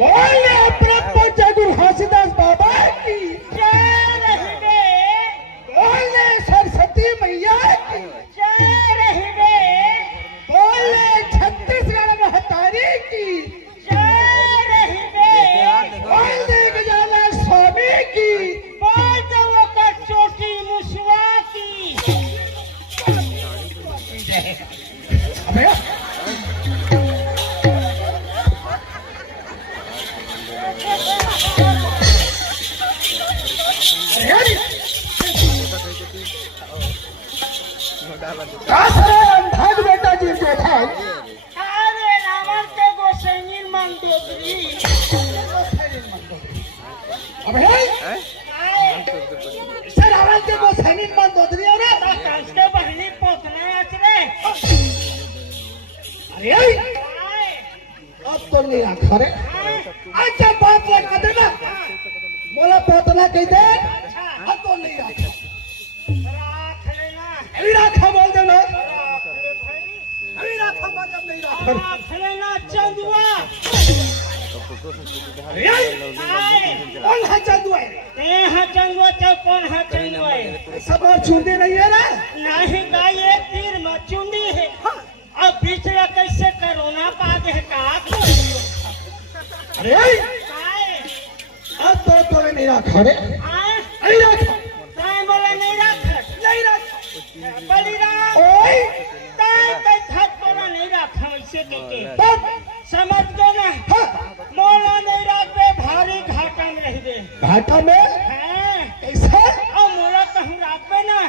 बोले प्रपंच गुरु घासीदास बाबा की जय रहे। बोले सरस्वती मैया की जय रहे। बोले छत्तीसगढ़ महतारी की जय रहे। बोले गजानन स्वामी की बोल दो का चोटी मुसवा की। अबे भाग बेटा जी देखा अरे रावण के गोसैनी मन दोदरी। अबे सर आवाज के वो सैनिक बंद हो रही है ना कंस के बहनी पोतना अचरे। अरे अब तो नहीं रखा रे अच्छा बाप ने कह देना बोला पोतना कह दे अब तो नहीं रखा राख लेना। अभी रखा बोल देना राख ले भाई। अभी रखा मतलब नहीं रखा राख लेना चंदुआ। कौन है चंदुआ ए हाँ चंदुआ तो कौन है चंदुआ? सब चुंदी नहीं है ना नहीं गाय एक तीर में चुंडी है। अब बिचड़ा कैसे करोना पाद है का? अरे अब तो नहीं रखा रे नहीं रखा काय बोला नहीं रख बलिराम ओए काय धक बोला नहीं रख वैसे के तब समझ गए ना? मोला नहीं रखबे भारी घाटा में रह दे। घाटा में हैं कैसे और मोला कहूँ रखबे ना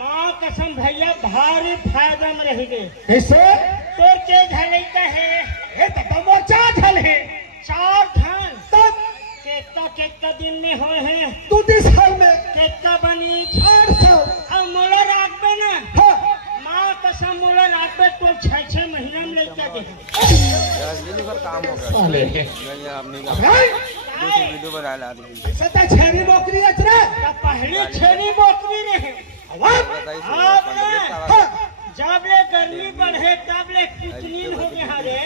माँ कसम भैया भारी फायदा में रह दे। कैसे तो के झले है ये तो मोर्चा झल है 4 धन तब केतना दिन में होए हैं तू 30 साल में केतना बनी 800 और मोला रखबे ना माँ कसम मोला रखबे तो 6 महीना में लेके दे। काम होगा साले आपने वीडियो बना ला दी सता छेरी बकरी अचरा पहली छेनी बोकरी रहे। अब ना जब ले गर्मी बढ़े तब ले कितनी हो गया रे।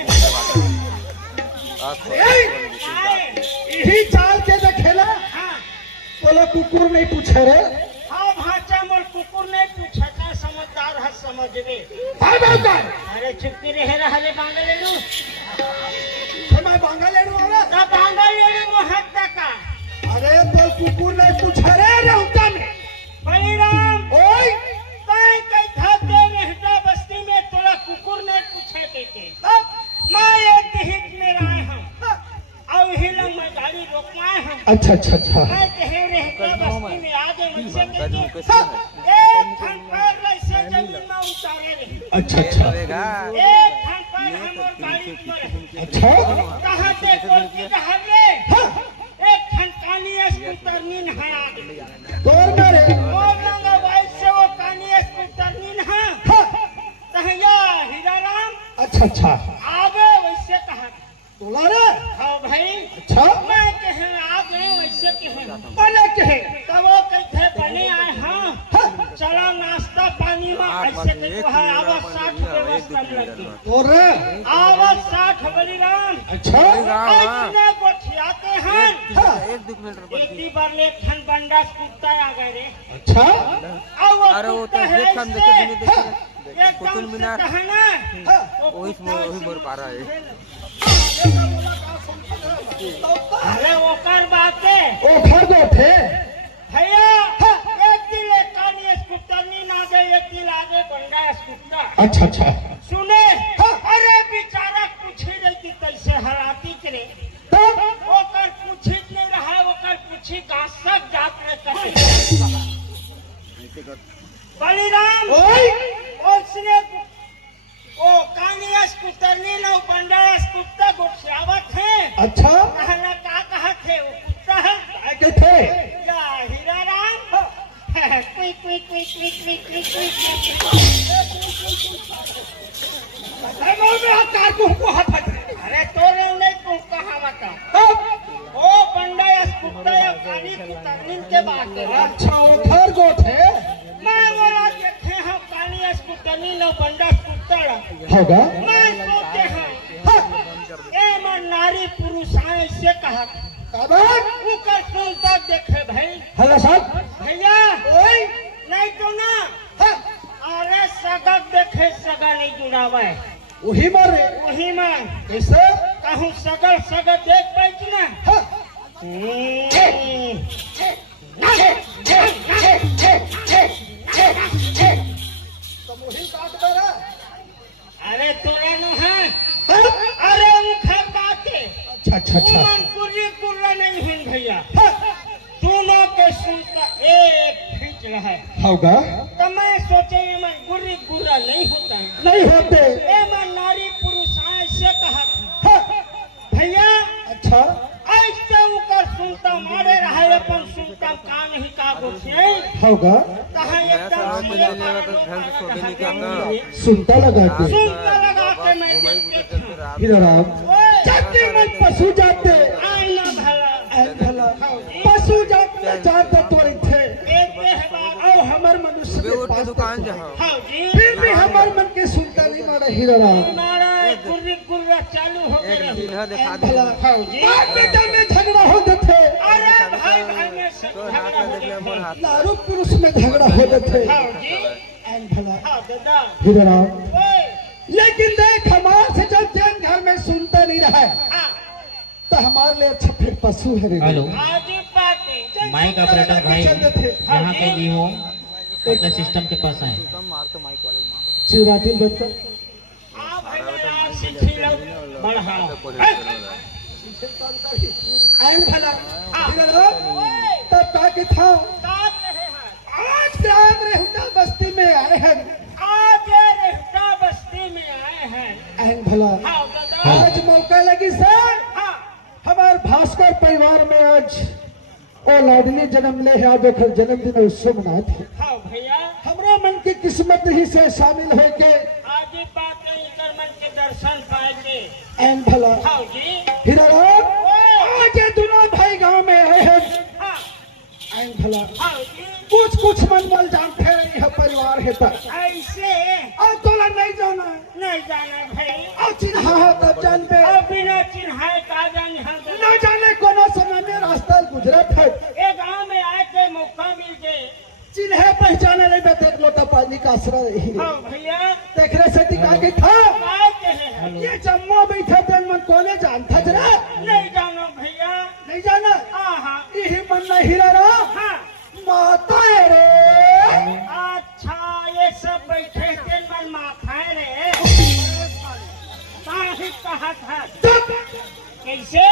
यही चाल के देखेला बोले कुकुर नहीं पूछे रे हाँ भाचा मोर कुकुर नहीं पूछा था समझदार है समझ रे। हां बाबा अरे चुप्पी रहे रहले बांगलेरू मैं बांगलेरू वाला का बांगलेरू मोहत का। अरे तो कुकुर नहीं पूछे रे रहता में बलिराम ओए कई कई धक्के रहता बस्ती में तोरा कुकुर नहीं पूछे के मैं एक हित में रहे हम और हिलंग में गाड़ी रोकवाए हम। अच्छा अच्छा अच्छा मैं कहे रहता बस्ती में आगे वैसे के एक खन पर वैसे जमीन में उतारे रहे। अच्छा अच्छा एक खन पर हम और गाड़ी पर अच्छा कहां से कोई की कहां ले एक खन काली स्कूटर नीन है आगे तोर मेरे और लंगा वैसे वो काली स्कूटर नीन है तहया हीराराम। अच्छा अच्छा आगे वैसे कहा तोला रे हाँ भाई अच्छा मैं कहे आगे वैसे कहे बने कहे तब वो कहते बने आए हाँ चला नाश्ता पानी में ऐसे के तो है आवाज 60 व्यवस्था लगी तोर रे आवाज 60 बलिराम। अच्छा इतने गोठियाते हैं एक मिनट एक बार ले खन बंडा कुत्ता आ गए रे। अच्छा अब वो अरे वो तो कुत्ता है देखा ऐसे कुतुब एकदम से मीनार कहना वही मोर पा रहा है अरे ओकर बाते ओ घर दो थे भैया एक दिल कानी स्कूटर नी ना दे एक दिल आगे बंडा स्कूटर। अच्छा अच्छा सुने अरे बेचारा पूछे रहती कैसे हराती करे तब ओकर पूछी नहीं रहा ओकर पूछी गासक जात रे करे बलिराम ओए उसने वो कानी स्कूटर नी ना बंडा स्कूटर गोठियावत है। अच्छा कहना का कहा थे वो कुत्ता है आगे थे या Hiraram quick quick quick quick quick quick अरे मोर में हाथ कार को हाथ फट अरे तोरे नहीं तू कहा बता ओ बंडा स्कूटर या कानी कुतरनीन के बात है। अच्छा वो घर दो थे मैं बोला देखे हम कानी स्कूटर नी ना बंडा स्कूटर होगा मैं सोचे हैं ए मन नारी पुरुष ऐसे कहा काबर ऊपर सुनता देखे भाई हेलो साहब भैया ओए नहीं तो ना हाँ अरे सगत देखे सगा नहीं जुड़ावे वही मारे वही में कैसे कहूँ सगल सगत देख पाई ना हाँ तो वही काट दे रहा अरे तोरा न है हाँ? अरे उनका बाते अच्छा अच्छा अच्छा तुमन कुर्री कुर्रा नहीं है भैया हाँ, दोनों के सुनता एक खींच रहा है होगा तो मैं सोचे ये मैं गुर्री गुर्रा नहीं होता है नहीं होते ए मैं नारी पुरुष ऐसे कहा था हाँ, भैया अच्छा ऐसे ऊपर सुनता मारे रहा है अपन सुनता का नहीं का बोलते होगा कहा एकदम सीधे पर सुनता लगा के सुनता लगा के मैं देखते था हीराराम ओए, जाते मन पशु जाते आई ना भला ऐ भला पशु जाते जाते तो थे एक बेहबान और हमार मनुष्य के बेउट की पास दुकान थे। जहाँ हाँ जी फिर भी हमार मन के सुनता नहीं मारा हीराराम हमारा गुर्री गुर्रा चालू हो एक गया चिन्ह दिखा दे भला हाँ जी बाप बेटा में झगड़ा होते थे अरे भाई भाई में सब तो हाथ झगड़ा में हो देख ले गया मोर था। हाथ नारू पुरुष में झगड़ा होते थे हाँ जी ऐ भला हाँ दादा हीराराम ओए लेकिन देख हमार से जब जन घर में सुनता नहीं रहा हाँ तो हमारे लिए अच्छा फिर पशु है रे हेलो आजी पाती माइक ऑपरेटर भाई चलते थे यहाँ पे भी हो अपने सिस्टम के पास आए कम मार तो माइक वाले मार चिराटिल बच्चा हाँ भैया यार सीखी लो बढ़ाओ आयन भला हीराराम ओए तब का के था काट रहे हैं आज ग्राम रेहुटा बस्ती में आए हैं आज ये रेहटा बस्ती में आए हैं आयन भला हाँ दादा आज मौका लगी सर हाँ हमार भास्कर परिवार में आज ओ लाडली जन्म ले है आज ओकर जन्मदिन उत्सव मनाए थे हाँ भैया हमरा मन की किस्मत ही से शामिल हो के आज ही बात नहीं कर मन के दर्शन पाएंगे ऐन भला हाँ जी हीराराम आज ये दोनों भाई गांव में आए हैं हाँ ऐन भला हाँ जी कुछ कुछ मन मल जानते हैं यह परिवार है पर ऐसे और तोला नहीं जाना है नहीं जाना भाई और चिन्हा हो तब जान पे और बिना चिन्हाए का जान हम न जाने कोनो समय में रास्ता गुजरत है ये गांव में आए के मौका मिल गए चिन्हे पहचाने नहीं बेटे एक लोटा पानी का आसरा रही हाँ भैया देख रहे से टिका के था आए कहे हैं ये जम्मो बैठे दिन मन कोने जानता जरा नहीं जानो भैया नहीं जाना हाँ हाँ यही मन नहीं हीराराम हाँ माता है रे अच्छा ये सब बैठे के मन माथा रे काहे कहा था तब कैसे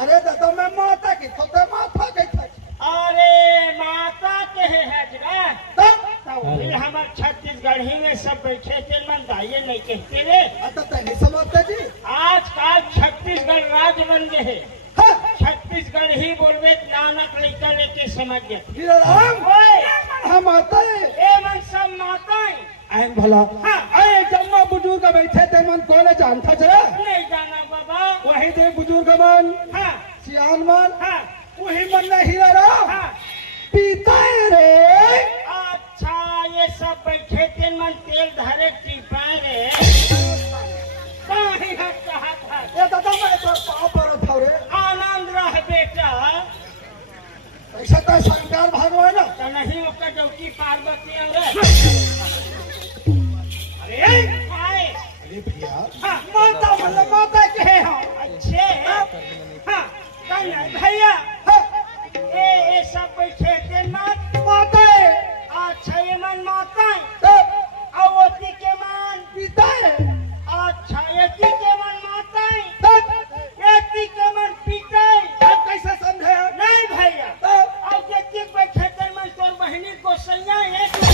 अरे दादा मैं माता की तो माथा गई था अरे माता के है जरा तब तो फिर हमार छत्तीसगढ़ ही में सब बैठे के मन दाइए नहीं कहते रे अतः तैने समझते जी आजकल छत्तीसगढ़ राज्य बन गए है हाँ छत्तीसगढ़ ही बोलवे नानक लेकर लेके समझ गए हीराराम ओए हम आता है ए मन सब माताएं ऐन भला हाँ। अरे जम्मा बुजुर्ग बैठे थे मन कोने जानता जरा नहीं जाना बाबा वही दे बुजुर्ग मन हाँ सियान मन हाँ वही मन नहीं हीराराम हाँ पीता है रे अच्छा ये सब बैठे थे मन तेल धरे टिपाए रे काहे हम कहा था ये दादा मैं तो पाँव पर था रे आनंद रह बेटा ऐसा तो संस्कार भागवा ना तो नहीं ओकर डौकी पार्वती रे अरे आए अरे भैया हाँ माता मतलब माता के है हम अच्छे हाँ कल भैया ये सब बैठे थे मन माता है अच्छा ये मन माताएं तब अवती के मन पीता है अच्छा यति के मन माताएं तब यति के मन पिताएं अब कैसे समझे नहीं भैया तब अब यति बैठे थे मन तोर बहनी गोसैया एक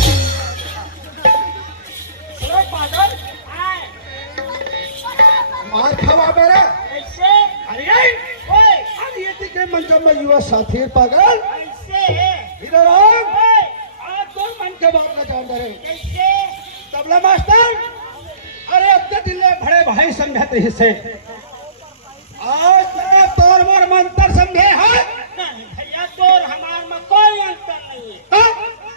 ओए पागल आए मार खवा मेरे ऐसे अरे ओए अरे ये के मन जब मैं युवा साथी पागल ऐसे हीराराम ओए आज कौन मन के बात न जान रहे कैसे तबला मास्टर अरे अब तक दिले बड़े भाई समझते हिस्से आज मैं तोर मोर मंत्र समझे है नहीं भैया तोर हमार में कोई अंतर नहीं है हाँ?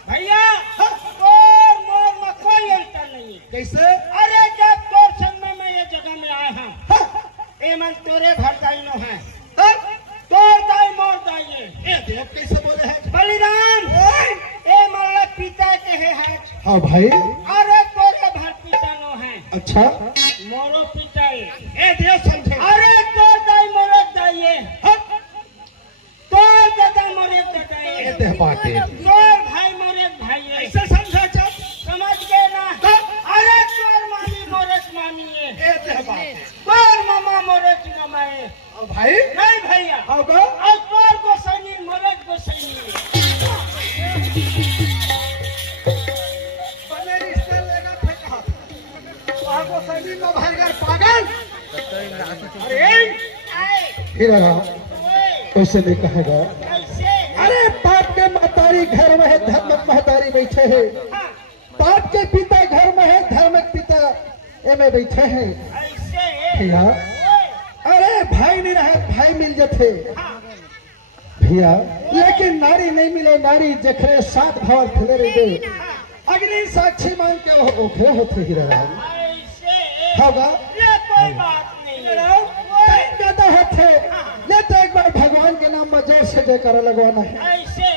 भैया तोर मोर में कोई अंतर नहीं है कैसे अरे जब तोर संग में मैं ये जगह में आया हूँ हाँ? ए मन तोरे भरदाइनो है हाँ? ए देव कैसे बोले हैं बलिदान ए मल्ला पिता के है हाथ हाँ भाई अरे तोरे भात पिता नो है अच्छा मोरो पिता है ए देव समझे अरे तो दाई मोरे दाई है तो दादा मोरे दादा ए है देव बाटे तोर भाई मोरे भाई है ऐसे समझा जब समझ गए ना अरे तोर मामी मोरे मामी है ए देव बाटे तोर मामा मोरे मामा है और भाई नहीं भैया हाँ गो और तोर गोसाई मोरे गोसाई है पहले रिश्ता लेना था कहाँ वहाँ को सैनी में भाई घर पागल अरे आए फिर रहा ओए कैसे नहीं कहेगा कैसे अरे बाप के महतारी घर में है धर्मक महतारी बैठे है हाँ बाप के पिता घर में है धर्मक पिता एमे बैठे हैं ऐसे है भैया ओए अरे भाई नहीं रहे भाई मिल जाते हाँ भैया लेकिन नारी नहीं मिले नारी जखरे सात भाव फिरे रहे अग्नि साक्षी मान के वो ओखरे होते ही रहा ऐसे होगा ये कोई बात नहीं है ओए कहता होते ले तो एक बार भगवान के नाम में जोर से जयकारा लगवाना है ऐसे